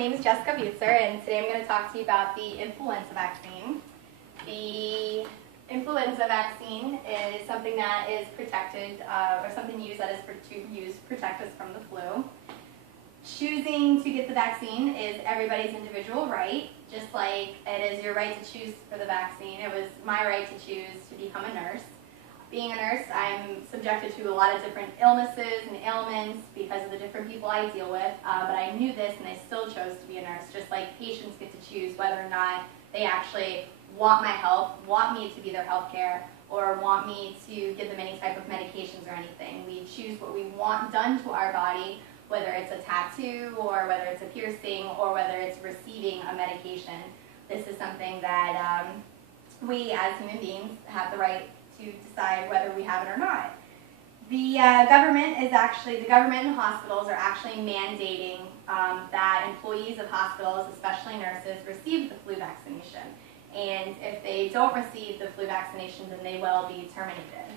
name is Jessica Butzer, and today I'm going to talk to you about the influenza vaccine. The influenza vaccine is something that is protected, or something used that is to protect us from the flu. Choosing to get the vaccine is everybody's individual right, just like it is your right to choose for the vaccine. It was my right to choose to become a nurse. Being a nurse, I'm subjected to a lot of different illnesses and ailments because of the different people I deal with, but I knew this and I still chose to be a nurse, just like patients get to choose whether or not they actually want my help, want me to be their healthcare, or want me to give them any type of medications or anything. We choose what we want done to our body, whether it's a tattoo, or whether it's a piercing, or whether it's receiving a medication. This is something that we as human beings have the right to decide whether we have it or not. The government and hospitals are actually mandating that employees of hospitals, especially nurses, receive the flu vaccination. And if they don't receive the flu vaccination, then they will be terminated.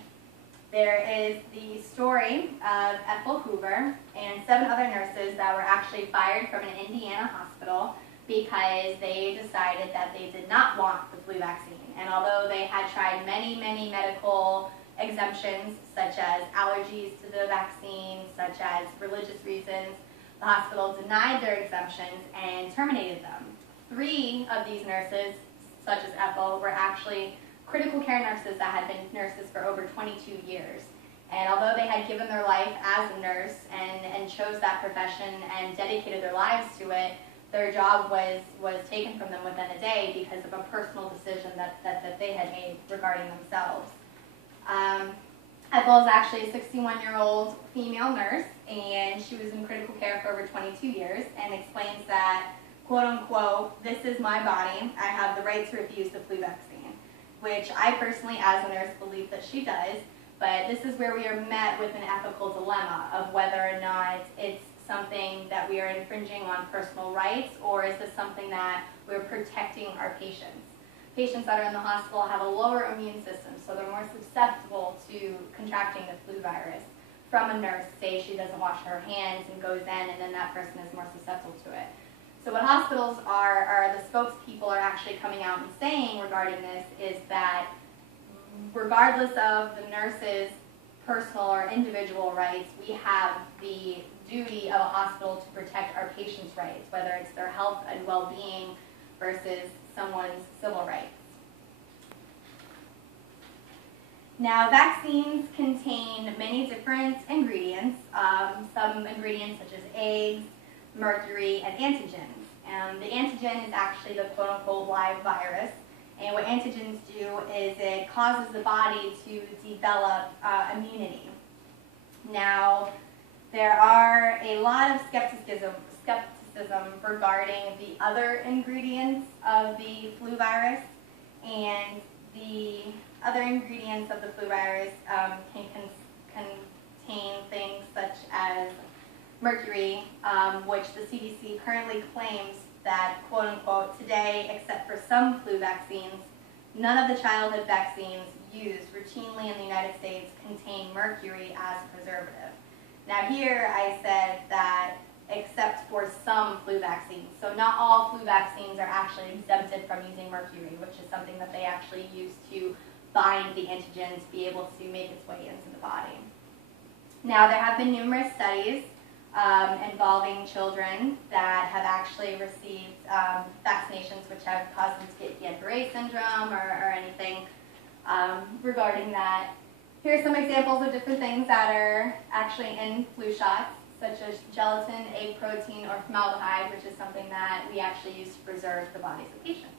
There is the story of Ethel Hoover and 7 other nurses that were actually fired from an Indiana hospital because they decided that they did not want the flu vaccine. And although they had tried many medical exemptions, such as allergies to the vaccine, such as religious reasons, the hospital denied their exemptions and terminated them. 3 of these nurses, such as Ethel, were actually critical care nurses that had been nurses for over 22 years. And although they had given their life as a nurse and chose that profession and dedicated their lives to it, their job was taken from them within a day because of a personal decision that they had made regarding themselves. Ethel is actually a 61-year-old female nurse, and she was in critical care for over 22 years, and explains that, quote unquote, "This is my body, I have the right to refuse the flu vaccine," which I personally, as a nurse, believe that she does, but this is where we are met with an ethical dilemma of whether or not it's something that we are infringing on personal rights, or is this something that we're protecting our patients? Patients that are in the hospital have a lower immune system, so they're more susceptible to contracting the flu virus from a nurse. Say she doesn't wash her hands and goes in, and then that person is more susceptible to it. So what hospitals are the spokespeople are actually coming out and saying regarding this is that regardless of the nurse's personal or individual rights, we have the duty of a hospital to protect our patients' rights, whether it's their health and well-being versus someone's civil rights. Now, vaccines contain many different ingredients, some ingredients such as eggs, mercury, and antigens. The antigen is actually the quote-unquote live virus, and what antigens do is it causes the body to develop immunity. Now, there are a lot of skepticism regarding the other ingredients of the flu virus, and the other ingredients of the flu virus can contain things such as mercury, which the CDC currently claims that, quote unquote, today, except for some flu vaccines, none of the childhood vaccines used routinely in the United States contain mercury as a preservative. Now here I said that except for some flu vaccines. So not all flu vaccines are actually exempted from using mercury, which is something that they actually use to bind the antigen to be able to make its way into the body. Now there have been numerous studies involving children that have actually received vaccinations which have caused them to get Guillain-Barré syndrome or anything regarding that. Here are some examples of different things that are actually in flu shots, such as gelatin, egg protein, or formaldehyde, which is something that we actually use to preserve the bodies of patients.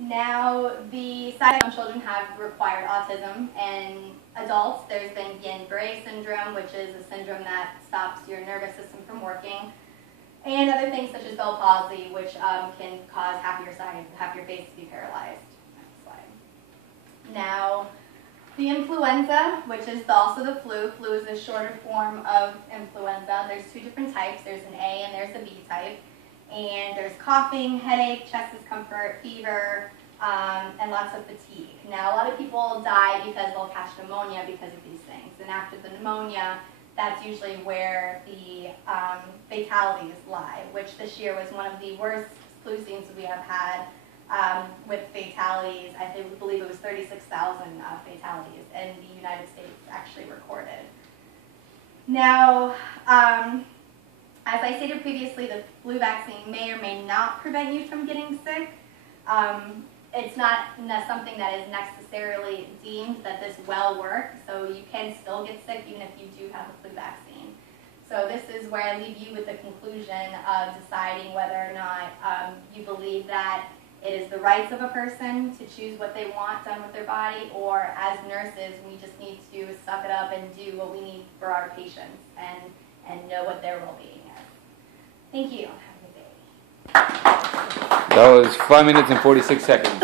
Now, the side effects on children have required autism. In adults, there's been Guillain-Barré syndrome, which is a syndrome that stops your nervous system from working, and other things such as Bell palsy, which can cause half your face to be paralyzed. Next slide. Now, the influenza, which is also the flu. Flu is a shorter form of influenza. There's 2 different types. There's an A and there's a B type. And there's coughing, headache, chest discomfort, fever, and lots of fatigue. Now, a lot of people die because they'll catch pneumonia because of these things. And after the pneumonia, that's usually where the fatalities lie, which this year was one of the worst flu seasons we have had with fatalities. I believe it was 36,000 fatalities in the United States actually recorded. Now, as I stated previously, the flu vaccine may or may not prevent you from getting sick. It's not something that is necessarily deemed that this will work, so you can still get sick even if you do have a flu vaccine. So this is where I leave you with the conclusion of deciding whether or not you believe that it is the rights of a person to choose what they want done with their body, or as nurses, we just need to suck it up and do what we need for our patients and know what their well-being is. Thank you. Have a good day. That was 5 minutes and 46 seconds.